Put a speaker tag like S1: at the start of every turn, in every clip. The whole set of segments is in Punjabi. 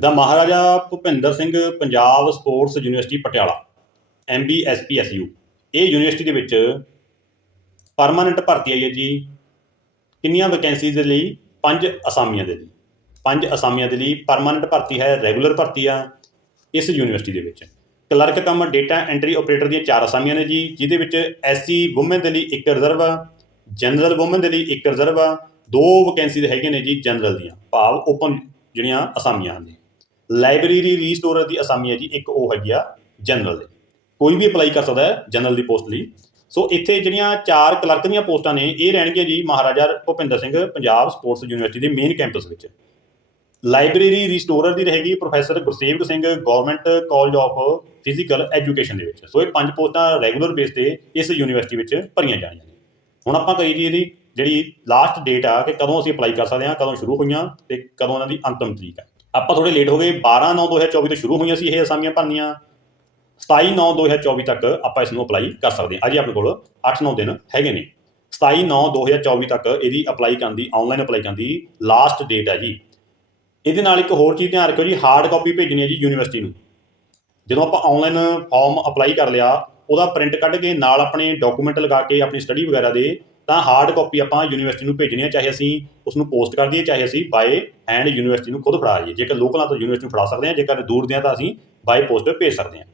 S1: ਦਾ Maharaja Bhupinder Singh Punjab sports university Patiala MBSPSU ਇਹ ਯੂਨੀਵਰਸਿਟੀ ਦੇ ਵਿੱਚ ਪਰਮਾਨੈਂਟ ਭਰਤੀ ਆਈ ਹੈ ਜੀ। ਕਿੰਨੀਆਂ ਵੈਕੈਂਸੀਜ਼ ਦੇ ਲਈ? ਪੰਜ ਅਸਾਮੀਆਂ ਦੇ ਲਈ। ਪੰਜ ਅਸਾਮੀਆਂ ਦੇ ਲਈ ਪਰਮਾਨੈਂਟ ਭਰਤੀ ਹੈ ਰੈਗੂਲਰ ਭਰਤੀ ਆ ਇਸ ਯੂਨੀਵਰਸਿਟੀ ਦੇ ਵਿੱਚ। Clerk cum data entry operator ਦੀਆਂ ਚਾਰ ਅਸਾਮੀਆਂ ਨੇ ਜੀ, ਜਿਹਦੇ ਵਿੱਚ ਐਸਸੀ ਔਮਨ ਦੇ ਲਈ ਇੱਕ ਰਿਜ਼ਰਵ ਆ ਜਨਰਲ ਔਮਨ ਦੇ ਲਈ ਇੱਕ ਰਿਜ਼ਰਵ ਆ। ਦੋ ਵੈਕੈਂਸੀਜ਼ ਹੈਗੀਆਂ ਨੇ ਜੀ ਜਨਰਲ ਦੀਆਂ। ਭਾਵ ਓਪਨ ਜਿਹੜੀਆਂ ਅਸਾਮੀਆਂ ਨੇ ਲਾਇਬ੍ਰੇਰੀ ਰੀਸਟੋਰਰ ਦੀ ਅਸਾਮੀ ਹੈ ਜੀ, ਇੱਕ ਉਹ ਹੈਗੀ ਆ ਜਨਰਲ ਦੀ। ਕੋਈ ਵੀ ਅਪਲਾਈ ਕਰ ਸਕਦਾ ਹੈ ਜਨਰਲ ਦੀ ਪੋਸਟ ਲਈ। ਸੋ ਇੱਥੇ ਜਿਹੜੀਆਂ ਚਾਰ ਕਲਰਕ ਦੀਆਂ ਪੋਸਟਾਂ ਨੇ, ਇਹ ਰਹਿਣਗੀਆਂ ਜੀ ਮਹਾਰਾਜਾ ਭੁਪਿੰਦਰ ਸਿੰਘ, ਪੰਜਾਬ ਸਪੋਰਟਸ ਯੂਨੀਵਰਸਿਟੀ ਦੇ ਮੇਨ ਕੈਂਪਸ ਵਿੱਚ। ਲਾਇਬ੍ਰੇਰੀ ਰੀਸਟੋਰਰ ਦੀ ਰਹੇਗੀ professor Gursewak Singh government college of physical education ਦੇ ਵਿੱਚ। ਸੋ ਇਹ ਪੰਜ ਪੋਸਟਾਂ ਰੈਗੂਲਰ ਬੇਸ ਤੇ ਇਸ ਯੂਨੀਵਰਸਿਟੀ ਵਿੱਚ ਭਰੀਆਂ ਜਾਣੀਆਂ ਨੇ। ਹੁਣ ਆਪਾਂ ਕਹੀ ਜੀ ਇਹਦੀ ਜਿਹੜੀ ਲਾਸਟ ਡੇਟ ਆ, ਕਿ ਕਦੋਂ ਅਸੀਂ ਅਪਲਾਈ ਕਰ ਸਕਦੇ ਹਾਂ, ਕਦੋਂ ਸ਼ੁਰੂ ਹੋਈਆਂ ਤੇ ਕਦੋਂ ਇਹਨਾਂ ਦੀ ਅੰਤਮ ਤਰੀਕ ਹੈ ਆਪਾਂ ਥੋੜੇ ਲੇਟ ਹੋ ਗਏ 12 9 2024 ਤੋਂ ਸ਼ੁਰੂ ਹੋਈਆਂ ਸੀ ਇਹ ਅਸਾਮੀਆਂ ਭਰਨੀਆਂ। 27 9 2024 ਤੱਕ ਆਪਾਂ ਇਸ ਨੂੰ ਅਪਲਾਈ ਕਰ ਸਕਦੇ ਹਾਂ। ਅਜੇ ਆਪਣੇ ਕੋਲ 8 9 ਦਿਨ ਹੈਗੇ ਨੇ। 27 9 2024 ਤੱਕ ਇਹਦੀ ਅਪਲਾਈ ਕਰਨ ਦੀ ਆਨਲਾਈਨ ਅਪਲਾਈ ਕਰਨ ਦੀ ਲਾਸਟ ਡੇਟ ਹੈ ਜੀ। ਇਹਦੇ ਨਾਲ ਇੱਕ ਹੋਰ ਚੀਜ਼ ਧਿਆਨ ਰੱਖਿਓ ਜੀ ਹਾਰਡ ਕਾਪੀ ਭੇਜਣੀ ਹੈ ਜੀ ਯੂਨੀਵਰਸਿਟੀ ਨੂੰ। ਜਦੋਂ ਆਪਾਂ ਆਨਲਾਈਨ ਫਾਰਮ ਅਪਲਾਈ ਕਰ ਲਿਆ, ਉਹਦਾ ਪ੍ਰਿੰਟ ਕੱਢ ਕੇ ਨਾਲ ਆਪਣੇ ਡਾਕੂਮੈਂਟ ਲਗਾ ਕੇ, ਆਪਣੀ ਸਟੱਡੀ ਵਗੈਰਾ ਦੇ ਤਾਂ ਹਾਰਡ ਕਾਪੀ ਆਪਾਂ ਯੂਨੀਵਰਸਿਟੀ ਨੂੰ ਭੇਜਣੀ ਹੈ ਚਾਹੇ ਅਸੀਂ ਉਸ ਨੂੰ ਪੋਸਟ ਕਰ ਦਈਏ, ਚਾਹੇ ਅਸੀਂ ਬਾਏ ਹੈਂਡ ਯੂਨੀਵਰਸਿਟੀ ਨੂੰ ਖੁਦ ਫੜਾ ਦਈਏ ਜੇਕਰ ਲੋਕਲ ਆ ਤਾਂ ਯੂਨੀਵਰਸਿਟੀ ਨੂੰ ਫੜਾ ਸਕਦੇ ਹਾਂ ਜੇਕਰ ਦੂਰ ਦੇ ਆ ਤਾਂ ਅਸੀਂ ਬਾਏ ਪੋਸਟ ਭੇਜ ਸਕਦੇ ਹਾਂ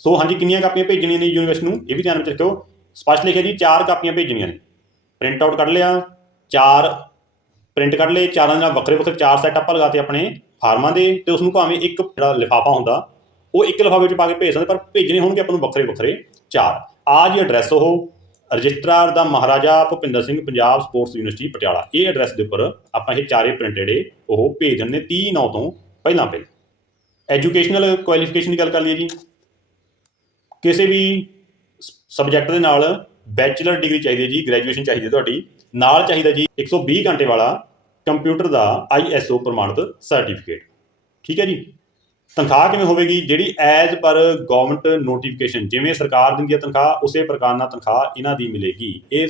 S1: ਸੋ ਹਾਂਜੀ, ਕਿੰਨੀਆਂ ਕਾਪੀਆਂ ਭੇਜਣੀਆਂ ਨੇ ਯੂਨੀਵਰਸਿਟੀ ਨੂੰ? ਇਹ ਵੀ ਧਿਆਨ ਵਿੱਚ ਰੱਖਿਓ। ਸਪਸ਼ਟ ਲਿਖਿਆ ਜੀ, ਚਾਰ ਕਾਪੀਆਂ ਭੇਜਣੀਆਂ ਨੇ। ਪ੍ਰਿੰਟ ਆਊਟ ਕੱਢ ਲਿਆ, ਚਾਰ ਪ੍ਰਿੰਟ ਕੱਢ ਲਏ, ਚਾਰਾਂ ਦੇ ਨਾਲ ਵੱਖਰੇ ਵੱਖਰੇ ਚਾਰ ਸੈੱਟ ਆਪਾਂ ਲਗਾਤੇ ਆਪਣੇ ਫਾਰਮਾਂ ਦੇ, ਤੇ ਉਸ ਨੂੰ ਭਾਵੇਂ ਇੱਕ ਜਿਹੜਾ ਲਿਫਾਫਾ ਹੁੰਦਾ, ਉਹ ਇੱਕ ਲਿਫਾਫੇ ਵਿੱਚ ਪਾ ਕੇ ਭੇਜ ਸਕਦੇ ਪਰ ਭੇਜਣੇ ਹੋਣਗੇ ਆਪਾਂ ਨੂੰ ਵੱਖਰੇ ਵੱਖਰੇ ਚਾਰ। ਆ ਜੀ ਐਡਰੈਸ ਉਹ ਰਜਿਸਟਰਾਰ ਦਾ ਮਹਾਰਾਜਾ ਭੁਪਿੰਦਰ ਸਿੰਘ ਪੰਜਾਬ ਸਪੋਰਟਸ ਯੂਨੀਵਰਸਿਟੀ ਪਟਿਆਲਾ। ਇਹ ਐਡਰੈਸ ਦੇ ਉੱਪਰ ਆਪਾਂ ਇਹ ਚਾਰੇ ਪ੍ਰਿੰਟ ਜਿਹੜੇ ਉਹ ਭੇਜ ਦਿੰਦੇ 30 9 ਤੋਂ ਪਹਿਲਾਂ ਪਹਿਲਾਂ। ਐਜੂਕੇਸ਼ਨਲ ਕੁਆਲੀਫਿਕੇਸ਼ਨ ਦੀ ਗੱਲ ਕਰ ਲਈਏ ਜੀ। ਕਿਸੇ ਵੀ ਸਬਜੈਕਟ ਦੇ ਨਾਲ ਬੈਚਲਰ ਡਿਗਰੀ ਚਾਹੀਦੀ ਹੈ ਜੀ ਗ੍ਰੈਜੂਏਸ਼ਨ ਚਾਹੀਦੀ ਹੈ ਤੁਹਾਡੀ। ਨਾਲ ਚਾਹੀਦਾ ਜੀ 120 ਘੰਟੇ ਵਾਲਾ ਕੰਪਿਊਟਰ ਦਾ ਆਈਐਸਓ ਪ੍ਰਮਾਣਿਤ ਸਰਟੀਫਿਕੇਟ ਠੀਕ ਹੈ ਜੀ? ਤਨਖਾਹ ਕਿਵੇਂ ਹੋਵੇਗੀ? ਜਿਹੜੀ ਐਜ਼ ਪਰ ਗਵਰਨਮੈਂਟ ਨੋਟੀਫਿਕੇਸ਼ਨ ਜਿਵੇਂ ਸਰਕਾਰ ਦਿੰਦੀ ਹੈ ਤਨਖਾਹ, ਉਸੇ ਪ੍ਰਕਾਰ ਨਾਲ ਤਨਖਾਹ ਇਹਨਾਂ ਦੀ ਮਿਲੇਗੀ। ਇਹ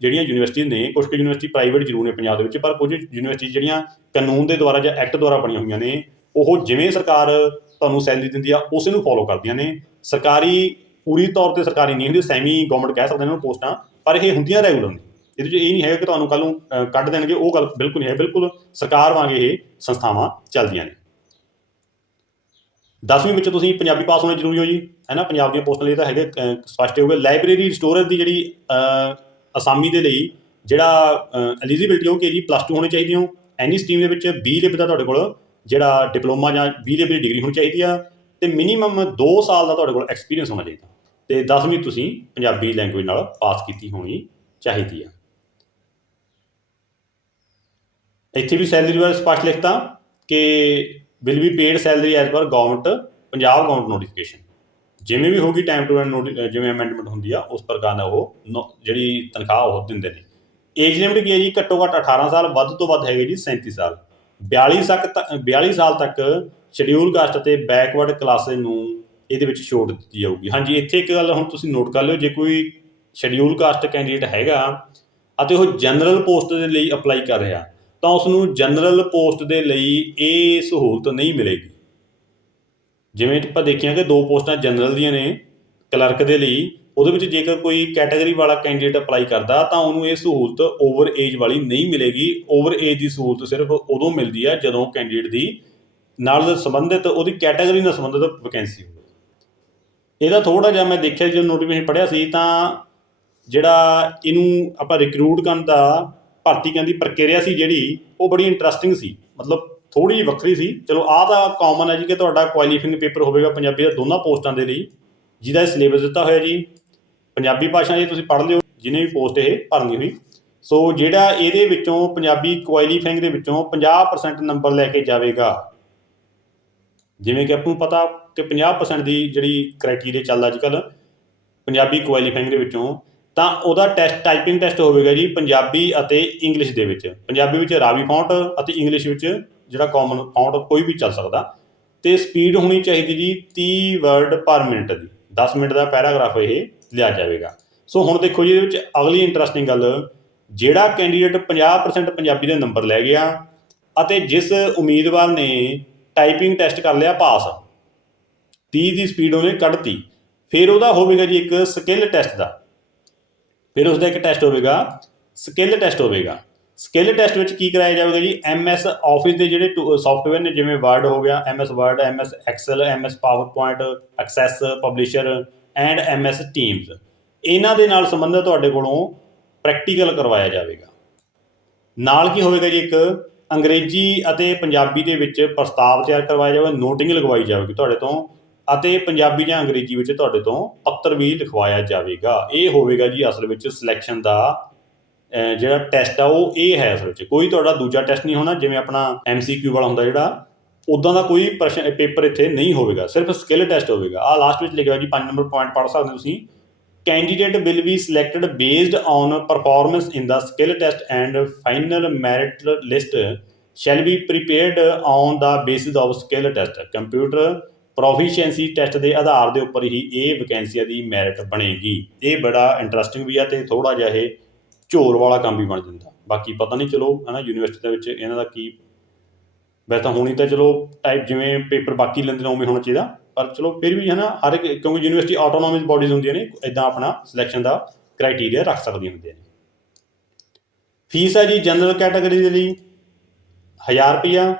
S1: ਜਿਹੜੀਆਂ ਯੂਨੀਵਰਸਿਟੀ ਨੇ ਕੁਝ ਕੁ ਯੂਨੀਵਰਸਿਟੀ ਪ੍ਰਾਈਵੇਟ ਜ਼ਰੂਰ ਨੇ ਪੰਜਾਬ ਦੇ ਵਿੱਚ, ਪਰ ਕੁਝ ਯੂਨੀਵਰਸਿਟੀ ਜਿਹੜੀਆਂ ਕਾਨੂੰਨ ਦੇ ਦੁਆਰਾ ਜਾਂ ਐਕਟ ਦੁਆਰਾ ਬਣੀਆਂ ਹੋਈਆਂ ਨੇ, ਉਹ ਜਿਵੇਂ ਸਰਕਾਰ ਤੁਹਾਨੂੰ ਸੈਲਰੀ ਦਿੰਦੀ ਆ, ਉਸੇ ਨੂੰ ਫੋਲੋ ਕਰਦੀਆਂ ਨੇ। ਸਰਕਾਰੀ ਪੂਰੀ ਤੌਰ ਤੇ ਸਰਕਾਰੀ ਨਹੀਂ ਹੁੰਦੀ ਸੈਮੀ ਗਵਰਨਮੈਂਟ ਕਹਿ ਸਕਦੇ ਨੇ ਉਹ ਪੋਸਟਾਂ, ਪਰ ਇਹ ਹੁੰਦੀਆਂ ਰੈਗੂਲਰ ਨੇ ਇਹਦੇ ਵਿੱਚ ਇਹ ਨਹੀਂ ਹੈ ਕਿ ਤੁਹਾਨੂੰ ਕੱਲ ਨੂੰ ਕੱਢ ਦੇਣਗੇ, ਉਹ ਗੱਲ ਬਿਲਕੁਲ ਨਹੀਂ ਹੈ। ਬਿਲਕੁਲ ਸਰਕਾਰ ਵਾਂਗ ਇਹ ਸੰਸਥਾਵਾਂ ਚੱਲਦੀਆਂ ਨੇ। ਦਸਵੀਂ ਵਿੱਚ ਤੁਸੀਂ ਪੰਜਾਬੀ ਪਾਸ ਹੋਣੇ ਜ਼ਰੂਰੀ ਹੋ ਜੀ ਹੈ ਨਾ? ਪੰਜਾਬ ਦੀਆਂ ਪੋਸਟਾਂ ਲਈ ਤਾਂ ਹੈਗੇ ਅ, ਸਪਸ਼ਟ ਹੋ ਗਏ ਲਾਇਬ੍ਰੇਰੀ ਸਟੋਰੇਜ ਦੀ ਜਿਹੜੀ ਅਸਾਮੀ ਦੇ ਲਈ ਜਿਹੜਾ ਐਲੀਜੀਬਿਲਟੀ ਹੋ ਕਿ ਜੀ ਪਲੱਸ 2 ਹੋਣੀ ਚਾਹੀਦੀ ਹੋ ਐਨੀ ਸਟਰੀਮ ਦੇ ਵਿੱਚ ਬੀ ਲਿਬ ਦਾ ਤੁਹਾਡੇ ਕੋਲ ਜਿਹੜਾ ਡਿਪਲੋਮਾ ਜਾਂ ਬੀ ਲਿਬ ਦੀ ਡਿਗਰੀ ਹੋਣੀ ਚਾਹੀਦੀ ਆ ਤੇ ਮਿਨੀਮਮ 2 ਸਾਲ ਦਾ ਤੁਹਾਡੇ ਕੋਲ ਐਕਸਪੀਰੀਅੰਸ ਹੋਣਾ ਚਾਹੀਦਾ। ਤੇ 10ਵੀਂ ਤੁਸੀਂ ਪੰਜਾਬੀ ਲੈਂਗੁਏਜ ਨਾਲ ਪਾਸ ਕੀਤੀ ਹੋਣੀ ਚਾਹੀਦੀ ਆ। ਇੱਥੇ ਵੀ ਸੈਲਰੀ ਬਾਰੇ ਸਪਸ਼ਟ ਲਿਖਤਾ ਕਿ will be paid salary as per government Punjab government notification ਜਿਵੇਂ ਵੀ ਹੋਗੀ ਟਾਈਮ ਟੂ ਟਾਈਮ ਜਿਵੇਂ ਅਮੈਂਡਮੈਂਟ ਹੁੰਦੀ ਆ, ਉਸ ਪ੍ਰਕਾਰ ਨਾਲ ਉਹ ਨੋ- ਜਿਹੜੀ ਤਨਖਾਹ ਉਹ ਦਿੰਦੇ ਨੇ। ਏਜ ਲਿਮਿਟ ਕੀ ਹੈ ਜੀ? ਘੱਟੋ ਘੱਟ 18 ਸਾਲ, ਵੱਧ ਤੋਂ ਵੱਧ ਹੈਗੇ ਜੀ 37 ਸਾਲ। 42 ਤੱਕ ਤ- 42 ਸਾਲ ਤੱਕ ਸ਼ਡਿਊਲ ਕਾਸਟ ਅਤੇ ਬੈਕਵਰਡ ਕਲਾਸਿਸ ਨੂੰ ਇਹਦੇ ਵਿੱਚ ਛੋਟ ਦਿੱਤੀ ਜਾਊਗੀ। ਹਾਂਜੀ, ਇੱਥੇ ਇੱਕ ਗੱਲ ਹੁਣ ਤੁਸੀਂ ਨੋਟ ਕਰ ਲਿਓ, ਜੇ ਕੋਈ ਸ਼ਡਿਊਲ ਕਾਸਟ ਕੈਂਡੀਡੇਟ ਹੈਗਾ, ਅਤੇ ਉਹ ਜਨਰਲ ਪੋਸਟ ਦੇ ਲਈ ਅਪਲਾਈ ਕਰ ਰਿਹਾ ਤਾਂ ਉਸ ਨੂੰ ਜਨਰਲ ਪੋਸਟ ਦੇ ਲਈ ਇਹ ਸਹੂਲਤ ਨਹੀਂ ਮਿਲੇਗੀ। ਜਿਵੇਂ ਆਪਾਂ ਦੇਖੀਆਂ ਕਿ ਦੋ ਪੋਸਟਾਂ ਜਨਰਲ ਦੀਆਂ ਨੇ, ਕਲਰਕ ਦੇ ਲਈ, ਉਹਦੇ ਵਿੱਚ ਜੇਕਰ ਕੋਈ ਕੈਟਾਗਰੀ ਵਾਲਾ ਕੈਂਡੀਡੇਟ ਅਪਲਾਈ ਕਰਦਾ, ਤਾਂ ਉਹਨੂੰ ਇਹ ਸਹੂਲਤ ਓਵਰ ਏਜ ਵਾਲੀ ਨਹੀਂ ਮਿਲੇਗੀ। ਓਵਰ ਏਜ ਦੀ ਸਹੂਲਤ ਸਿਰਫ ਉਦੋਂ ਮਿਲਦੀ ਹੈ ਜਦੋਂ ਕੈਂਡੀਡੇਟ ਦੀ ਨਾਲ ਸੰਬੰਧਿਤ, ਉਹਦੀ ਕੈਟਾਗਰੀ ਨਾਲ ਸੰਬੰਧਿਤ ਵੈਕੈਂਸੀ ਹੋਵੇ। ਇਹਦਾ ਥੋੜਾ ਜਿਹਾ ਮੈਂ ਦੇਖਿਆ, ਜਦੋਂ ਨੋਟੀਫਿਕੇਸ਼ਨ ਪੜਿਆ ਸੀ, ਤਾਂ ਜਿਹੜਾ ਇਹਨੂੰ ਆਪਾਂ ਰਿਕਰੂਟ ਕਰਨ ਦਾ ਭਰਤੀ ਕਰਨ ਦੀ ਪ੍ਰਕਿਰਿਆ ਸੀ ਜਿਹੜੀ, ਉਹ ਬੜੀ ਇੰਟਰਸਟਿੰਗ ਸੀ, ਮਤਲਬ ਥੋੜੀ ਜਿਹੀ ਵੱਖਰੀ ਸੀ। ਚਲੋ, ਆਹ ਤਾਂ ਕਾਮਨ ਹੈ ਜੀ ਕਿ ਤੁਹਾਡਾ ਕੁਆਲੀਫਾਈਂਗ ਪੇਪਰ ਹੋਵੇਗਾ ਪੰਜਾਬੀ ਦਾ ਦੋਨਾਂ ਪੋਸਟਾਂ ਦੇ ਲਈ, ਜਿਹਦਾ ਸਿਲੇਬਸ ਦਿੱਤਾ ਹੋਇਆ ਜੀ। ਪੰਜਾਬੀ ਭਾਸ਼ਾ ਜੇ ਤੁਸੀਂ ਪੜ੍ਹ ਲਿਓ, ਜਿਹਨੇ ਵੀ ਪੋਸਟ ਇਹ ਭਰਨੀ ਹੋਈ। ਸੋ ਜਿਹੜਾ ਇਹਦੇ ਵਿੱਚੋਂ ਪੰਜਾਬੀ ਕੁਆਲੀਫਾਈਂਗ ਦੇ ਵਿੱਚੋਂ 50% ਨੰਬਰ ਲੈ ਕੇ ਜਾਵੇਗਾ, ਜਿਵੇਂ ਕਿ ਆਪਾਂ ਨੂੰ ਪਤਾ ਕਿ 50% ਦੀ ਜਿਹੜੀ ਕ੍ਰਾਈਟੇਰੀਆ ਚੱਲਦਾ ਅੱਜ ਕੱਲ੍ਹ, ਪੰਜਾਬੀ ਕੁਆਲੀਫਾਈਂਗ ਦੇ ਵਿੱਚੋਂ ਤਾਂ ਉਹਦਾ ਟੈਸਟ ਟਾਈਪਿੰਗ ਟੈਸਟ ਹੋਵੇਗਾ ਜੀ ਪੰਜਾਬੀ ਅਤੇ ਇੰਗਲਿਸ਼ ਦੇ ਵਿੱਚ। ਪੰਜਾਬੀ ਵਿੱਚ ਰਾਵੀ ਫੌਂਟ ਅਤੇ ਇੰਗਲਿਸ਼ ਵਿੱਚ ਜਿਹੜਾ ਕਾਮਨ ਫੌਂਟ ਕੋਈ ਵੀ ਚੱਲ ਸਕਦਾ। ਤੇ ਸਪੀਡ ਹੋਣੀ ਚਾਹੀਦੀ ਜੀ 30 ਵਰਡ ਪਰ ਮਿੰਟ ਦੀ। 10 ਮਿੰਟ ਦਾ ਪੈਰਾਗ੍ਰਾਫ ਇਹ ਲਿਆ ਜਾਵੇਗਾ। ਸੋ ਹੁਣ ਦੇਖੋ ਜੀ ਇਹਦੇ ਵਿੱਚ ਅਗਲੀ ਇੰਟਰਸਟਿੰਗ ਗੱਲ, ਜਿਹੜਾ ਕੈਂਡੀਡੇਟ 50% ਪੰਜਾਬੀ ਦੇ ਨੰਬਰ ਲੈ ਗਿਆ ਅਤੇ ਜਿਸ ਉਮੀਦਵਾਰ ਨੇ ਟਾਈਪਿੰਗ ਟੈਸਟ ਕਰ ਲਿਆ ਪਾਸ 30 ਦੀ ਸਪੀਡ ਉਹਨੇ ਕੱਢਤੀ। ਫਿਰ ਉਹਦਾ ਹੋਵੇਗਾ ਜੀ ਇੱਕ ਸਕਿੱਲ ਟੈਸਟ ਦਾ। ਫਿਰ ਉਸ ਦਾ ਇੱਕ ਟੈਸਟ ਹੋਵੇਗਾ ਸਕਿੱਲ ਟੈਸਟ ਹੋਵੇਗਾ। ਸਕਿੱਲ ਟੈਸਟ ਵਿੱਚ ਕੀ ਕਰਾਇਆ ਜਾਵੇਗਾ ਜੀ? ਐਮਐਸ ਆਫਿਸ ਦੇ ਜਿਹੜੇ ਸੌਫਟਵੇਅਰ ਨੇ, ਜਿਵੇਂ ਵਰਡ ਹੋ ਗਿਆ MS Word MS Excel MS PowerPoint Access Publisher and MS Teams ਇਹਨਾਂ ਦੇ ਨਾਲ ਸੰਬੰਧਿਤ ਤੁਹਾਡੇ ਕੋਲੋਂ ਪ੍ਰੈਕਟੀਕਲ ਕਰਵਾਇਆ ਜਾਵੇਗਾ। ਨਾਲ ਕੀ ਹੋਵੇਗਾ ਜੀ ਇੱਕ? ਅੰਗਰੇਜ਼ੀ ਅਤੇ ਪੰਜਾਬੀ ਦੇ ਵਿੱਚ ਪ੍ਰਸਤਾਵ ਤਿਆਰ ਕਰਵਾਇਆ ਜਾਵੇਗਾ ਨੋਟਿੰਗ ਲਗਵਾਈ ਜਾਵੇਗੀ। ਤੁਹਾਡੇ ਤੋਂ ਅਤੇ ਪੰਜਾਬੀ ਜਾਂ ਅੰਗਰੇਜ਼ੀ ਵਿੱਚ ਤੁਹਾਡੇ ਤੋਂ ਪੱਤਰ ਵੀ ਲਿਖਵਾਇਆ ਜਾਵੇਗਾ। ਇਹ ਹੋਵੇਗਾ ਜੀ ਅਸਲ ਵਿੱਚ ਸਿਲੈਕਸ਼ਨ ਦਾ ਜਿਹੜਾ ਟੈਸਟ ਆ, ਉਹ ਇਹ ਹੈ ਅਸਲ ਵਿੱਚ। ਕੋਈ ਤੁਹਾਡਾ ਦੂਜਾ ਟੈਸਟ ਨਹੀਂ ਹੋਣਾ, ਜਿਵੇਂ ਆਪਣਾ ਐਮਸੀਕਿਊ ਵਾਲਾ ਹੁੰਦਾ ਜਿਹੜਾ ਉਦਾਂ ਦਾ ਕੋਈ ਪ੍ਰਸ਼ਨ ਪੇਪਰ ਇੱਥੇ ਨਹੀਂ ਹੋਵੇਗਾ। ਸਿਰਫ ਸਕਿੱਲ ਟੈਸਟ ਹੋਵੇਗਾ। ਆ ਲਾਸਟ ਵਿੱਚ ਲਿਖਿਆ ਜੀ 5 ਨੰਬਰ ਪੁਆਇੰਟ ਪੜ੍ਹ ਸਕਦੇ ਹੋ ਤੁਸੀਂ। Candidate will be selected based on performance in the skill test and final merit list shall be prepared on the basis of skill test computer proficiency test ਦੇ ਆਧਾਰ ਦੇ ਉੱਪਰ ਹੀ ਇਹ ਵੈਕੈਂਸੀਆਂ ਦੀ ਮੈਰਿਟ ਬਣੇਗੀ। ਇਹ ਬੜਾ ਇੰਟਰਸਟਿੰਗ ਵੀ ਆ ਤੇ ਥੋੜਾ ਜਿਹਾ ਇਹ ਝੋਰ ਵਾਲਾ ਕੰਮ ਵੀ ਬਣ ਜਾਂਦਾ। ਬਾਕੀ ਪਤਾ ਨਹੀਂ ਚਲੋ, ਹਨਾ ਯੂਨੀਵਰਸਿਟੀ ਦੇ ਵਿੱਚ ਇਹਨਾਂ ਦਾ ਕੀ ਵੈਸੇ ਤਾਂ ਹੋਣੀ ਤਾਂ ਚਲੋ ਟਾਈਪ ਜਿਵੇਂ ਪੇਪਰ ਬਾਕੀ ਲੈਂਦੇ ਨੇ ਉਵੇਂ ਹੋਣਾ ਚਾਹੀਦਾ, ਪਰ ਚਲੋ ਫਿਰ ਵੀ, ਹਨਾ, ਹਰ ਇੱਕ, ਕਿਉਂਕਿ ਯੂਨੀਵਰਸਿਟੀ ਆਟੋਨੋਮਸ ਬਾਡੀਜ਼ ਹੁੰਦੀਆਂ ਨੇ ਇਦਾਂ ਆਪਣਾ ਸਿਲੈਕਸ਼ਨ ਦਾ ਕ੍ਰਾਈਟੇਰੀਆ ਰੱਖ ਸਕਦੀਆਂ ਹੁੰਦੀਆਂ ਨੇ। ਫੀਸ ਹੈ ਜੀ ਜਨਰਲ ਕੈਟਾਗਰੀ ਦੇ ਲਈ 1000 ਰੁਪਿਆ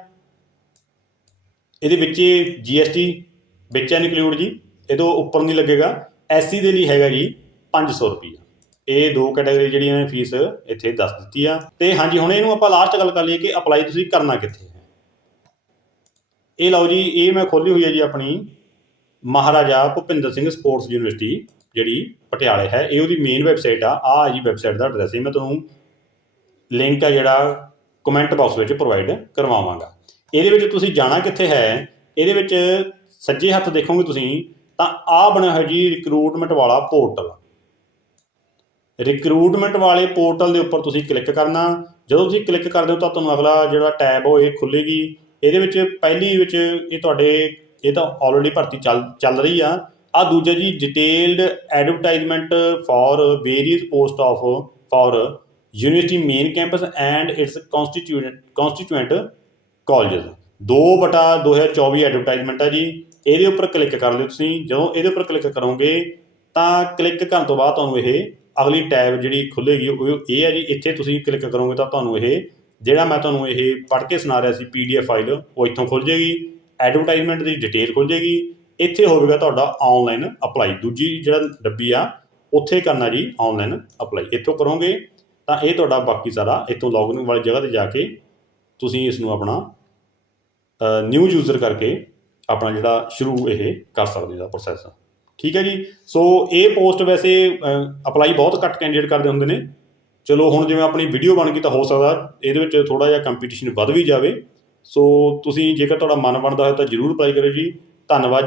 S1: ਇਹਦੇ ਵਿੱਚ ਜੀਐਸਟੀ ਵਿੱਚ ਇਨਕਲੂਡ ਜੀ, ਇਹ ਤੋਂ ਉੱਪਰ ਨਹੀਂ ਲੱਗੇਗਾ, ਐਸਸੀ ਦੇ ਲਈ ਹੈਗਾ ਜੀ 500 ਰੁਪਿਆ ਇਹ ਦੋ ਕੈਟਾਗਰੀ ਜਿਹੜੀਆਂ ਨੇ ਫੀਸ ਇੱਥੇ ਦੱਸ ਦਿੱਤੀ ਆ। ਤੇ ਹਾਂਜੀ, ਹੁਣ ਇਹਨੂੰ ਆਪਾਂ ਲਾਸਟ ਗੱਲ ਕਰ ਲਈਏ ਕਿ ਅਪਲਾਈ ਤੁਸੀਂ ਕਰਨਾ ਕਿੱਥੇ ਹੈ। ਇਹ ਲਓ ਜੀ, ਇਹ ਮੈਂ ਖੋਲੀ ਹੋਈ ਹੈ ਜੀ ਆਪਣੀ ਮਹਾਰਾਜਾ ਭੁਪਿੰਦਰ ਸਿੰਘ ਸਪੋਰਟਸ ਯੂਨੀਵਰਸਿਟੀ ਜਿਹੜੀ ਪਟਿਆਲੇ ਹੈ। ਇਹ ਉਹਦੀ ਮੇਨ ਵੈਬਸਾਈਟ ਆ ਆ ਜੀ ਵੈਬਸਾਈਟ ਦਾ ਐਡਰੈਸ ਹੈ ਮੈਂ ਤੁਹਾਨੂੰ ਲਿੰਕ ਆ ਜਿਹੜਾ ਕਮੈਂਟ ਬਾਕਸ ਵਿੱਚ ਪ੍ਰੋਵਾਈਡ ਕਰਵਾਵਾਂਗਾ। ਇਹਦੇ ਵਿੱਚ ਤੁਸੀਂ ਜਾਣਾ ਕਿੱਥੇ ਹੈ, ਇਹਦੇ ਵਿੱਚ ਸੱਜੇ ਹੱਥ ਦੇਖੋਗੇ ਤੁਸੀਂ, ਤਾਂ ਆ ਬਣਿਆ ਹੋਇਆ ਜੀ ਰਿਕਰੂਟਮੈਂਟ ਵਾਲਾ ਪੋਰਟਲ ਰਿਕਰੂਟਮੈਂਟ ਵਾਲੇ ਪੋਰਟਲ ਦੇ ਉੱਪਰ ਤੁਸੀਂ ਕਲਿੱਕ ਕਰਨਾ। ਜਦੋਂ ਤੁਸੀਂ ਕਲਿੱਕ ਕਰਦੇ ਹੋ ਤਾਂ ਤੁਹਾਨੂੰ ਅਗਲਾ ਜਿਹੜਾ ਟੈਬ ਉਹ ਇਹ ਖੁੱਲੇਗੀ। ਇਹਦੇ ਵਿੱਚ ਪਹਿਲੀ ਵਿੱਚ ਇਹ ਤੁਹਾਡੇ, ਇਹ ਤਾਂ ਆਲਰੇਡੀ ਭਰਤੀ ਚੱਲ ਚੱਲ ਰਹੀ ਆ। ਆ ਦੂਜਾ ਜੀ detailed advertisement for various post of for university main campus and its constitute constituent colleges 2 ਬਟਾ 2024 ਐਡਵਰਟਾਈਜ਼ਮੈਂਟ ਆ ਜੀ। ਇਹਦੇ ਉੱਪਰ ਕਲਿੱਕ ਕਰ ਲਿਓ ਤੁਸੀਂ। ਜਦੋਂ ਇਹਦੇ ਉੱਪਰ ਕਲਿੱਕ ਕਰੋਗੇ, ਤਾਂ ਕਲਿੱਕ ਕਰਨ ਤੋਂ ਬਾਅਦ ਤੁਹਾਨੂੰ ਇਹ ਅਗਲੀ ਟੈਬ ਜਿਹੜੀ ਖੁੱਲੇਗੀ ਉਹ ਇਹ ਹੈ ਜੀ। ਇੱਥੇ ਤੁਸੀਂ ਕਲਿੱਕ ਕਰੋਗੇ ਤਾਂ ਤੁਹਾਨੂੰ ਇਹ, ਜਿਹੜਾ ਮੈਂ ਤੁਹਾਨੂੰ ਇਹ ਪੜ੍ਹ ਕੇ ਸੁਣਾ ਰਿਹਾ ਸੀ ਪੀਡੀਐਫ ਫਾਈਲ ਉਹ ਇੱਥੋਂ ਖੁੱਲ ਜੇਗੀ ਐਡਵਰਟਾਈਜ਼ਮੈਂਟ ਦੀ ਡਿਟੇਲ ਖੁੱਲ ਜੇਗੀ ਇੱਥੇ ਹੋਵੇਗਾ ਤੁਹਾਡਾ ਆਨਲਾਈਨ ਅਪਲਾਈ ਦੂਜੀ ਜਿਹੜਾ ਡੱਬੀ ਆ, ਉੱਥੇ ਕਰਨਾ ਜੀ ਆਨਲਾਈਨ ਅਪਲਾਈ ਇੱਥੋਂ ਕਰੋਗੇ, ਤਾਂ ਇਹ ਤੁਹਾਡਾ ਬਾਕੀ ਸਾਰਾ ਇੱਥੋਂ ਲੌਗਇਨ ਵਾਲੀ ਜਗ੍ਹਾ ਤੇ ਜਾ ਕੇ ਤੁਸੀਂ ਇਸ ਨੂੰ ਆਪਣਾ ਨਿਊ ਯੂਜ਼ਰ ਕਰਕੇ ਆਪਣਾ ਜਿਹੜਾ ਸ਼ੁਰੂ ਇਹ ਕਰ ਸਕਦੇ ਦਾ ਪ੍ਰੋਸੈਸ ਠੀਕ ਹੈ ਜੀ? ਸੋ ਇਹ ਪੋਸਟ ਵੈਸੇ ਅਪਲਾਈ ਬਹੁਤ ਘੱਟ ਕੈਂਡੀਡੇਟ ਕਰਦੇ ਹੁੰਦੇ ਨੇ। ਚਲੋ, ਹੁਣ ਜਿਵੇਂ ਆਪਣੀ ਵੀਡੀਓ ਬਣ ਗਈ ਤਾਂ ਹੋ ਸਕਦਾ, ਇਹਦੇ ਵਿੱਚ ਥੋੜਾ ਜਿਹਾ ਕੰਪੀਟੀਸ਼ਨ ਵੱਧ ਵੀ ਜਾਵੇ। ਸੋ ਤੁਸੀਂ ਜੇਕਰ ਤੁਹਾਡਾ ਮਨ ਬਣਦਾ ਹੋਇਆ ਤਾਂ ਜਰੂਰ ਅਪਲਾਈ ਕਰਿਓ ਜੀ। ਧੰਨਵਾਦ।